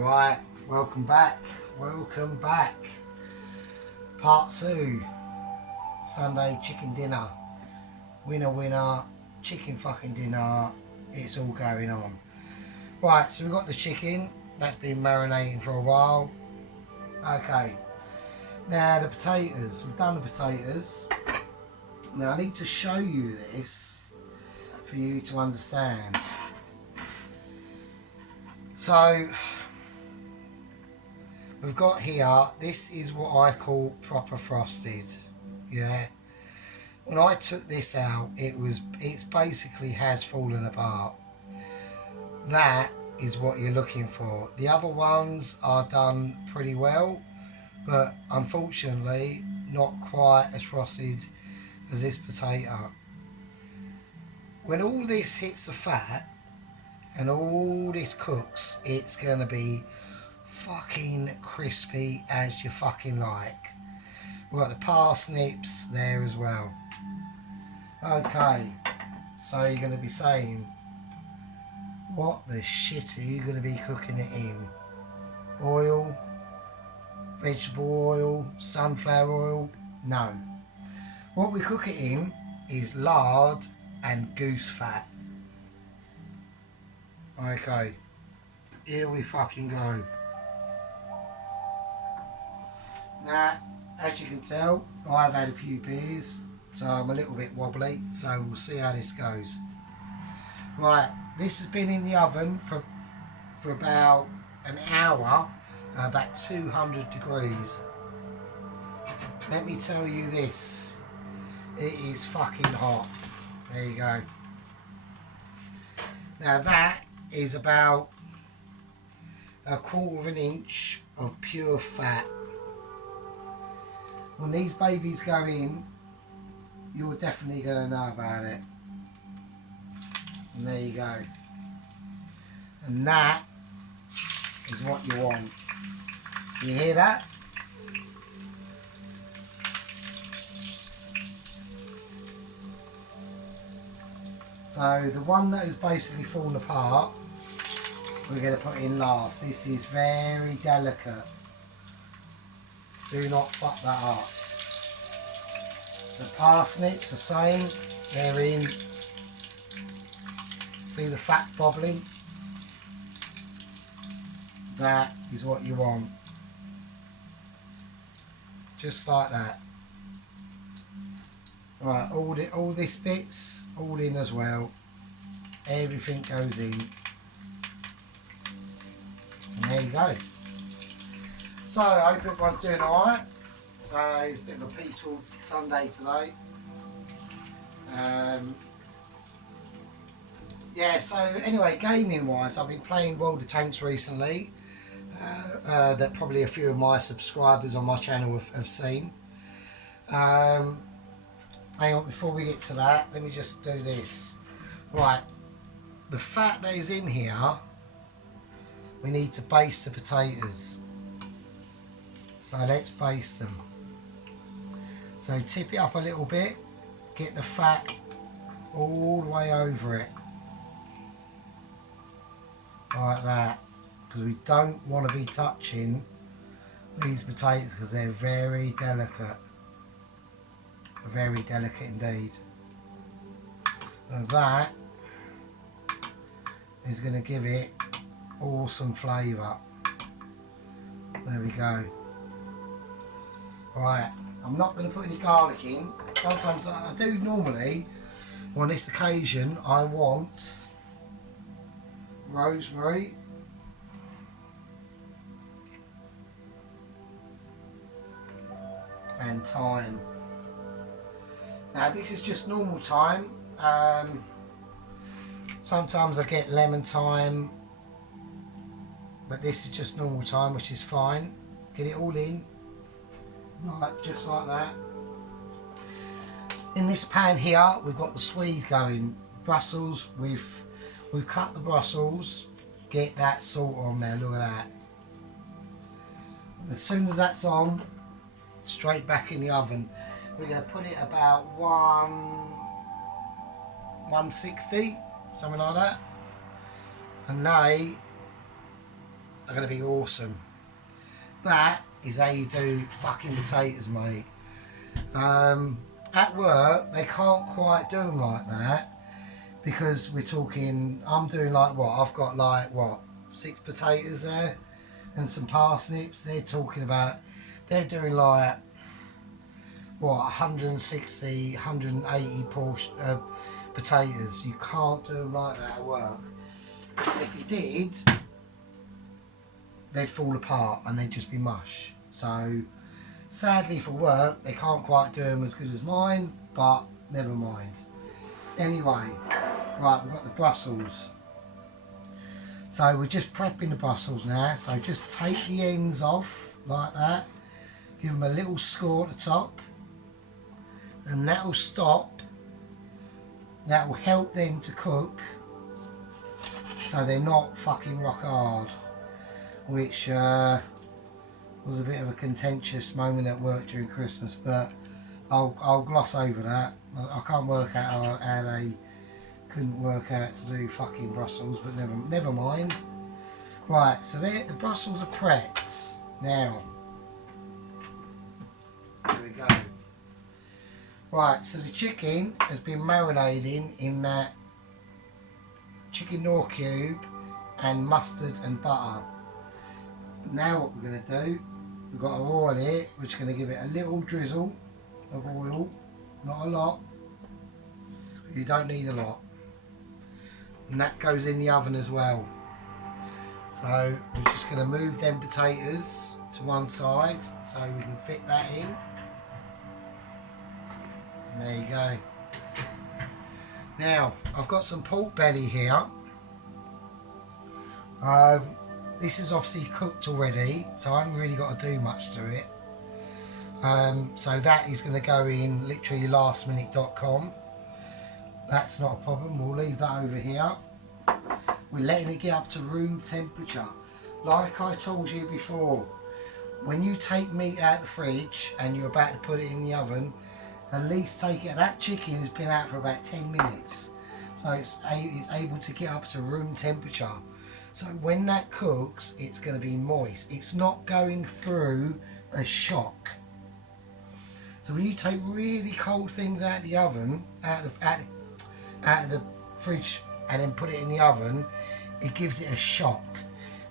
Right, welcome back. Part 2, Sunday chicken dinner. Winner, chicken fucking dinner. It's all going on. Right, so we've got the chicken. That's been marinating for a while. Okay, now the potatoes. We've done the potatoes. Now I need to show you this for you to understand. So, we've got here, this is what I call proper frosted, yeah. When I took this out, it's basically has fallen apart. That is what you're looking for. The other ones are done pretty well, but unfortunately not quite as frosted as this potato. When all this hits the fat and all this cooks, it's gonna be fucking crispy as you fucking like. We've got the parsnips there as well. Okay, so you're going to be saying, what the shit are you going to be cooking it in? Oil, vegetable oil, sunflower oil? No. What we cook it in is lard and goose fat. Okay, here we fucking go. Now, as you can tell, I've had a few beers, so I'm a little bit wobbly, so we'll see how this goes. Right, this has been in the oven for about an hour, about 200 degrees. Let me tell you this, it is fucking hot. There you go. Now that is about a 1/4 inch of pure fat. When these babies go in, you're definitely going to know about it. And there you go. And that is what you want. You hear that? So the one that has basically fallen apart, we're going to put in last. This is very delicate. Do not fuck that up. The parsnips, the same, they're in. See the fat bobbling? That is what you want. Just like that. Right, all this bits, all in as well. Everything goes in. And there you go. So, I hope everyone's doing alright. So, it's a bit of a peaceful Sunday today. Yeah, so anyway, gaming wise, I've been playing World of Tanks recently. That probably a few of my subscribers on my channel have seen. Hang on, before we get to that, let me just do this. Right, the fat that is in here, we need to baste the potatoes. So let's baste them. So tip it up a little bit, get the fat all the way over it. Like that. Because we don't want to be touching these potatoes because they're very delicate. Very delicate indeed. And that is going to give it awesome flavour. There we go. Right, I'm not going to put any garlic in. Sometimes I do normally. On this occasion, I want rosemary, and thyme. Now this is just normal thyme. Sometimes I get lemon thyme, but this is just normal thyme, which is fine. Get it all in. Like, just like that. In this pan here, we've got the Swede going. Brussels, we've cut the Brussels. Get that salt on there, look at that. As soon as that's on, straight back in the oven. We're going to put it about 160, something like that. And they are going to be awesome. That is how you do fucking potatoes, mate. At work, they can't quite do them like that because we're talking, I'm doing like what? I've got like what? 6 potatoes there and some parsnips. They're talking about, they're doing like what? 160, 180 potatoes. You can't do them like that at work. Because if you did, they'd fall apart and they'd just be mush. So sadly for work, they can't quite do them as good as mine, but never mind. Anyway, right, we've got the Brussels. So we're just prepping the Brussels now. So just take the ends off like that. Give them a little score at the top. And that will stop. That will help them to cook. So they're not fucking rock hard. Which was a bit of a contentious moment at work during Christmas, but I'll gloss over that. I can't work out how they couldn't work out to do fucking Brussels, but never mind. Right, so the Brussels are prepped. Now, here we go. Right, so the chicken has been marinating in that chicken Knorr cube and mustard and butter. Now what we're going to do, we've got our oil here, which is going to give it a little drizzle of oil, not a lot. You don't need a lot. And that goes in the oven as well. So we're just going to move them potatoes to one side so we can fit that in. And there you go. Now I've got some pork belly here. This is obviously cooked already, so I haven't really got to do much to it. So that is going to go in literally lastminute.com. That's not a problem, we'll leave that over here. We're letting it get up to room temperature. Like I told you before, when you take meat out of the fridge and you're about to put it in the oven, at least take it, that chicken has been out for about 10 minutes. So it's able to get up to room temperature. So when that cooks, it's going to be moist. It's not going through a shock. So when you take really cold things out of the oven, out of the fridge, and then put it in the oven, it gives it a shock,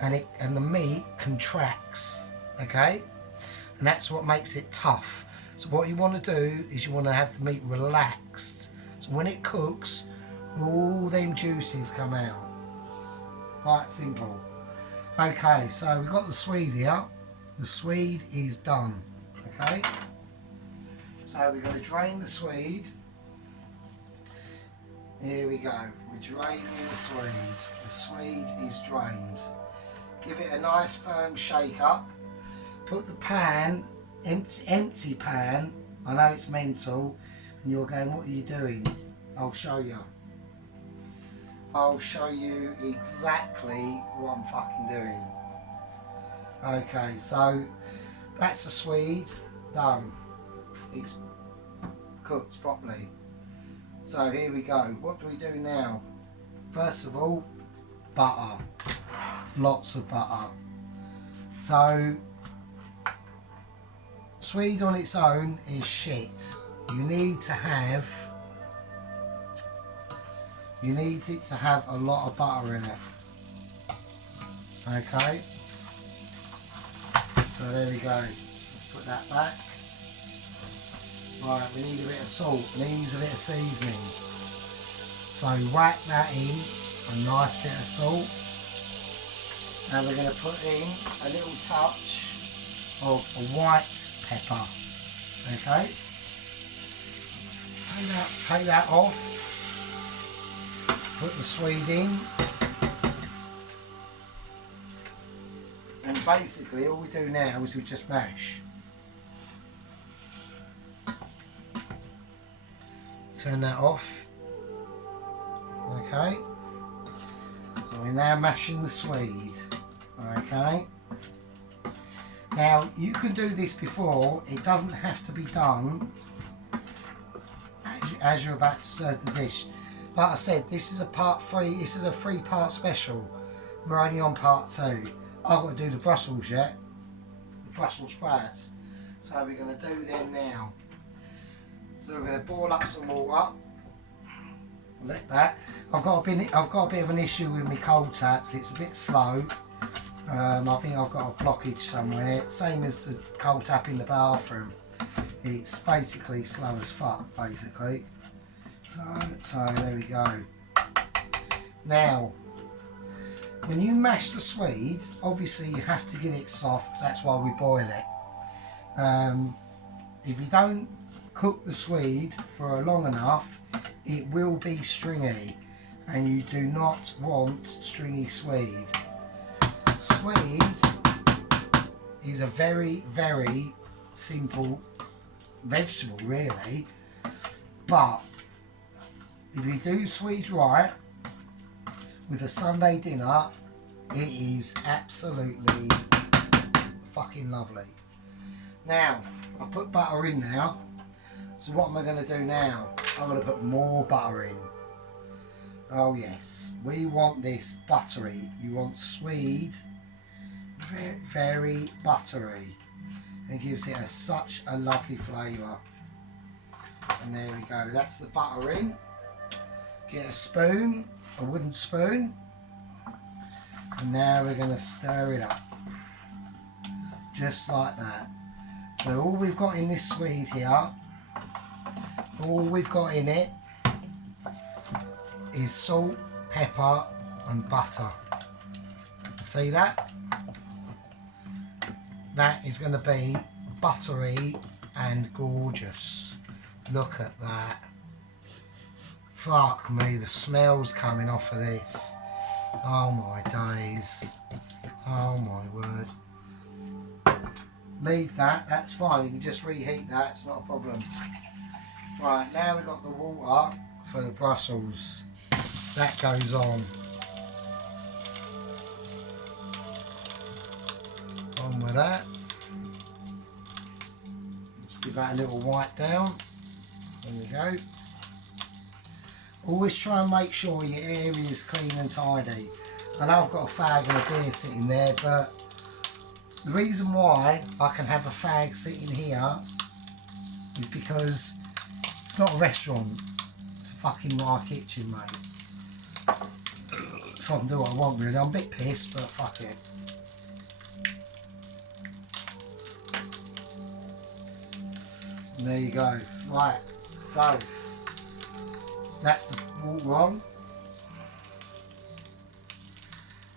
and the meat contracts. Okay, and that's what makes it tough. So what you want to do is you want to have the meat relaxed. So when it cooks, all them juices come out. Quite simple. Okay, so we've got the swede here. The swede is done. Okay, so we're going to drain the swede. Here we go. We're draining the swede. The swede is drained. Give it a nice firm shake up. Put the pan, empty pan. I know it's mental, and you're going, what are you doing? I'll show you. I'll show you exactly what I'm fucking doing. Okay, so that's the swede done. It's cooked properly. So here we go. What do we do now? First of all, butter. Lots of butter. So swede on its own is shit. You need it to have a lot of butter in it. Okay, so there we go. Let's put that back. Right, we need a bit of salt, needs a bit of seasoning. So whack that in, a nice bit of salt. And we're going to put in a little touch of a white pepper. Okay, take that off. Put the swede in, and basically all we do now is we just mash. Turn that off. Okay, so we're now mashing the swede. Okay, now you can do this before, it doesn't have to be done as you're about to serve the dish. Like I said, this is a part 3, this is a 3-part special. We're only on part 2. I've got to do the Brussels yet, the Brussels sprouts. So we're going to do them now. So we're going to boil up some water. Let that. I've got a bit of an issue with my cold taps. It's a bit slow. I think I've got a blockage somewhere. Same as the cold tap in the bathroom. It's basically slow as fuck, basically. So there we go. Now, when you mash the Swede, obviously you have to get it soft. That's why we boil it. If you don't cook the Swede for long enough, it will be stringy, and you do not want stringy Swede. Swede is a very, very simple vegetable, really, but if you do Swede right with a Sunday dinner, it is absolutely fucking lovely. Now, I put butter in now, so what am I going to do now? I'm going to put more butter in. Oh yes, we want this buttery. You want Swede, very, very buttery. It gives it such a lovely flavour. And there we go, that's the butter in. Get a spoon, a wooden spoon, and now we're going to stir it up. Just like that. So all we've got in this Swede here, all we've got in it is salt, pepper and butter. See that? That is going to be buttery and gorgeous. Look at that. Fuck me, the smell's coming off of this. Oh my days. Oh my word. Leave that, that's fine. You can just reheat that, it's not a problem. Right, now we've got the water for the Brussels. That goes on. On with that. Just give that a little wipe down. There we go. Always try and make sure your area is clean and tidy. I know I've got a fag and a beer sitting there, but the reason why I can have a fag sitting here is because it's not a restaurant, it's a fucking my kitchen, mate. So I can do what I want really. I'm a bit pissed, but fuck it. And there you go. Right, so that's the water on.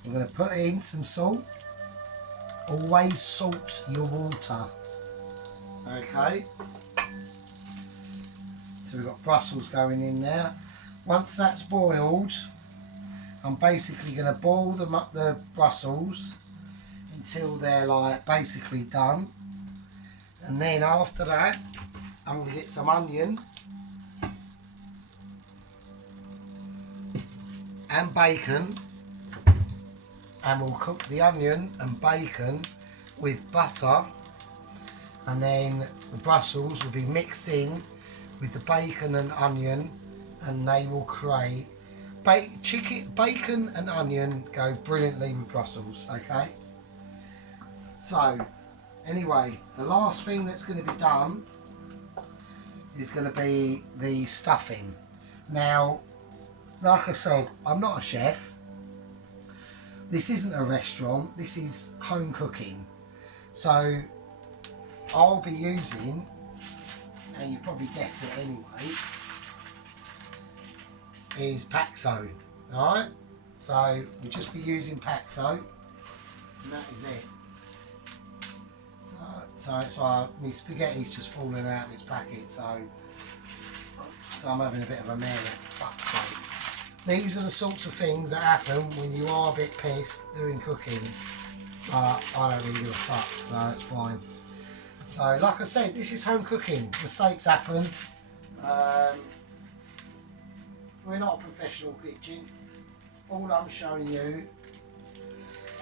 I'm going to put in some salt. Always salt your water. Okay. So we've got Brussels going in there. Once that's boiled, I'm basically going to boil the Brussels until they're like basically done. And then after that, I'm going to get some onion and bacon, and we'll cook the onion and bacon with butter, and then the Brussels will be mixed in with the bacon and onion, and they will create bacon and onion go brilliantly with Brussels. Okay, so anyway, the last thing that's going to be done is going to be the stuffing. Now, like I said, I'm not a chef. This isn't a restaurant, this is home cooking. So I'll be using, and you probably guessed it anyway, is Paxo. Alright? So we'll just be using Paxo, and that is it. So that's why my spaghetti's just falling out of its packet, so I'm having a bit of a mare, fuck's sake. These are the sorts of things that happen when you are a bit pissed doing cooking, but I don't really give a fuck, so it's fine. So like I said, this is home cooking. Mistakes happen. We're not a professional kitchen. All I'm showing you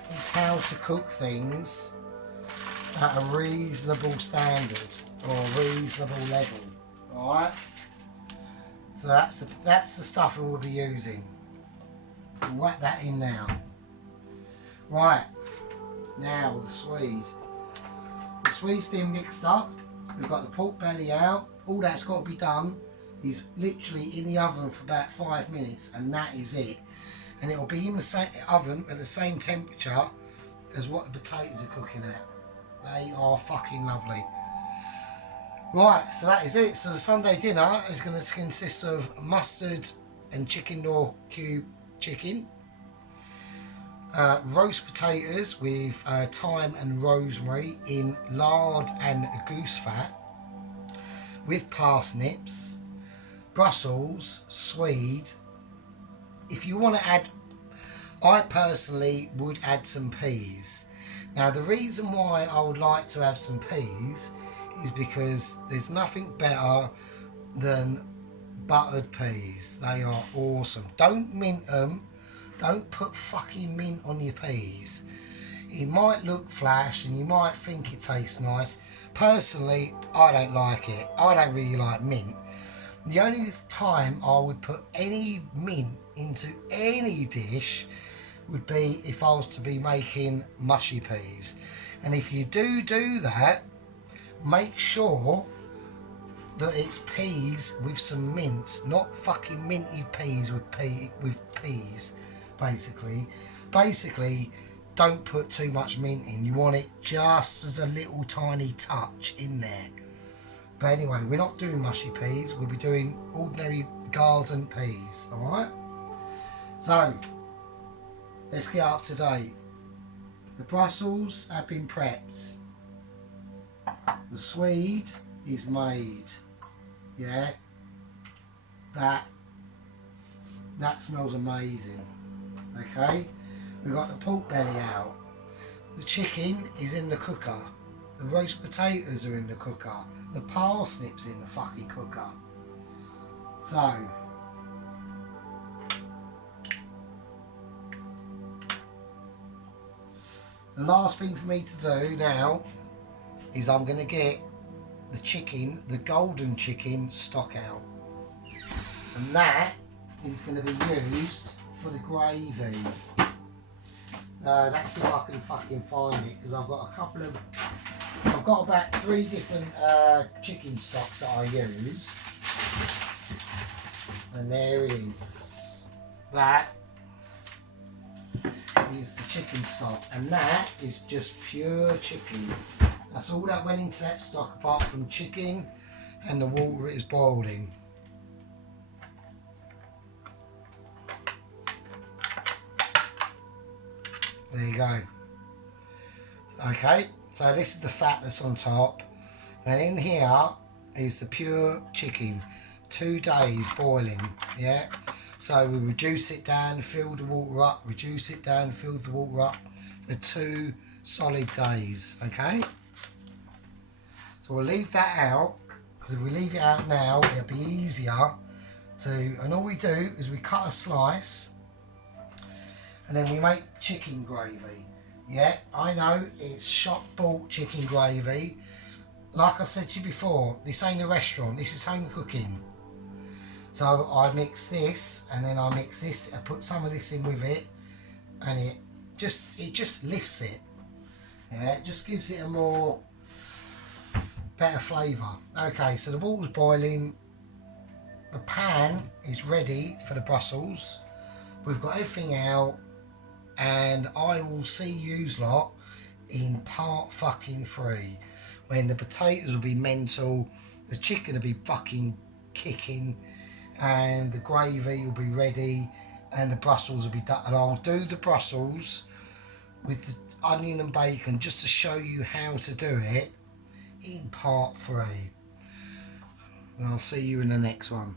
is how to cook things at a reasonable standard or a reasonable level. Alright? So that's the stuffing we'll be using. We'll whack that in now. Right. Now the Swede. The Swede's been mixed up. We've got the pork belly out. All that's got to be done is literally in the oven for about 5 minutes, and that is it. And it'll be in the same oven at the same temperature as what the potatoes are cooking at. They are fucking lovely. Right, so that is it. So the Sunday dinner is going to consist of mustard and chicken or cube chicken, roast potatoes with thyme and rosemary in lard and goose fat, with parsnips, Brussels, Swede. If you want to add, I personally would add some peas. Now the reason why I would like to have some peas is because there's nothing better than buttered peas. They are awesome. Don't mint them. Don't put fucking mint on your peas. It might look flash and you might think it tastes nice. Personally, I don't like it. I don't really like mint. The only time I would put any mint into any dish would be if I was to be making mushy peas. And if you do that, make sure that it's peas with some mint, not fucking minty peas with peas. Basically, don't put too much mint in. You want it just as a little tiny touch in there. But anyway, we're not doing mushy peas. We'll be doing ordinary garden peas. All right. So let's get up to date. The Brussels have been prepped. The Swede is made. Yeah, that smells amazing. Okay, we've got the pork belly out. The chicken is in the cooker. The roast potatoes are in the cooker. The parsnips in the fucking cooker. So the last thing for me to do now is I'm going to get the chicken, the golden chicken stock out, and that is going to be used for the gravy. Let's see if I can fucking find it, because I've got about 3 different chicken stocks that I use, and there it is. That is the chicken stock, and that is just pure chicken. That's all that went into that stock, apart from chicken and the water it is boiled in. There you go. Okay, so this is the fat that's on top, and in here is the pure chicken. 2 days boiling, yeah. So we reduce it down, fill the water up, reduce it down, fill the water up for 2 solid days, okay. So we'll leave that out, because if we leave it out now, it'll be easier to, and all we do is we cut a slice, and then we make chicken gravy. Yeah, I know it's shop bought chicken gravy. Like I said to you before, this ain't a restaurant, this is home cooking. So I mix this, and then I mix this, I put some of this in with it, and it just lifts it. Yeah, it just gives it a more better flavour. Okay, so the water's boiling, the pan is ready for the Brussels, we've got everything out, and I will see yous lot in part fucking 3, when the potatoes will be mental, the chicken will be fucking kicking, and the gravy will be ready, and the Brussels will be done. And I'll do the Brussels with the onion and bacon just to show you how to do it in part 3. And I'll see you in the next one.